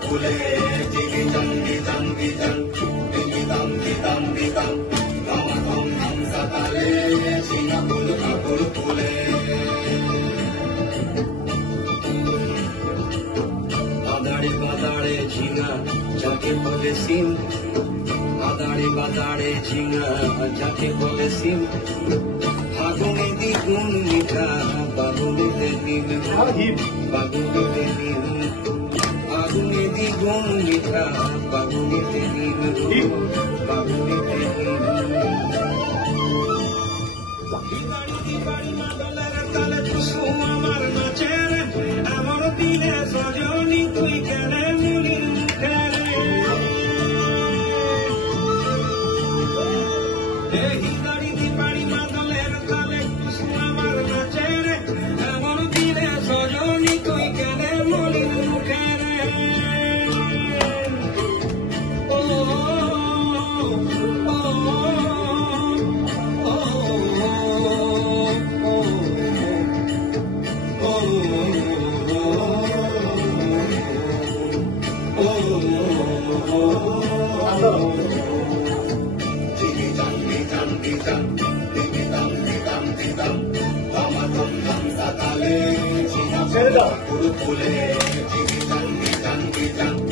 ফুলে জিগি জাঙ্গি জাঙ্গি জাং দিগি দাম দিতাম দিতাম গামা ধম ধম সাতালে সিঙ্গাপুর কাপড় ফুলে বাদাড়ে বাদাড়ে ঝিঙা যাকে বলে সিম বাদাড়ে বাদাড়ে ঝিঙা যাকে বলে সিম ফাগুনে দ্বিগুণ মিঠা বাগুনিতে নীল বাগুনিতে নীল ফাগুনে দ্বিগুণ মিঠা বাগুনিতে নীল বাগুনিতে নীল বাড়ি মাদলের তালে কুসুম আমার নাচের আমার দিলে সজনি তুই কেনে মুনির মুখে বাড়ি মাদলের তালে কুসুম আমার নাচের আমার দিলে সজনি তুই কেনে মুনির মুখে জিগি জাঙ্গি জাঙ্গি জাং দিগি দাম দিতাম দিতাম গামা ধম ধম সাতালে সিঙ্গাপুর কাপড় ফুলে জিগি জাঙ্গি জাঙ্গি জাং